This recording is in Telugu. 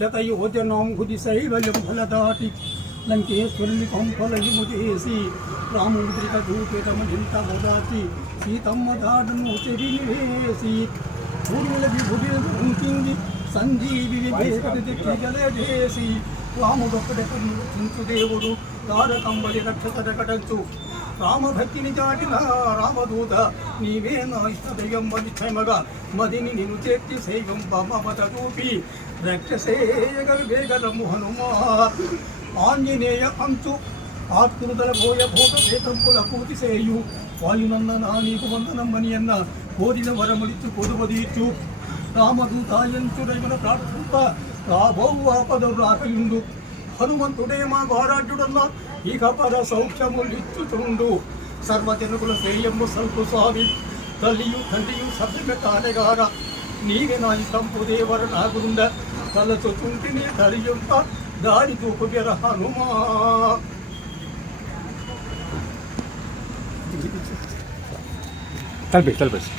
శతయోజనం హుదిశైవల్యం ఫలదాటి లంకేశ్వరుని కొంపలయుముచేసి రాముద్రిక దూపితమజింత మొదాచి సీతమ్మ దాడును చెరివేసి పూర్వుల విభుడి సంజీవి వివేకటి జలజేసి రాముడొక్కడే కన్ను దేవుడు తారకంబలి రక్షతడకటంచు రామభక్తిని చాటిన రామదూత నీవే నా ఇష్టదయం నిశ్చయమగా మదిని నిన్ను చేర్చి శైవం మమత చూపి రక్షసేయగ వివేగరము హనుమా ఆంజనేయ అంచు ఆకృతల పోయ భూత వేతంపుల పూర్తి చేయు వాయునన్న నా నీకు వందనమ్మని అన్న కోరిన వరముడిచ్చు కొదువదీచు రామదూతాయంచుడైన ప్రార్థింప రాబోవు ఆపదరు రాకయుండు హనుమంతుడే మా గౌరాజ్యుడన్న ఇక పర సౌఖ్యములిచ్చుచుండు సర్వజనుకుల శ్రేయము సల్పు స్వామి తల్లియు తండ్రియు సభ్యుల కానగార నీవే నా ఇష్టంపు దేవర నాగుండ తలచుచుంటిని తలియుంత దారి చూపు హనుమా తలపేసి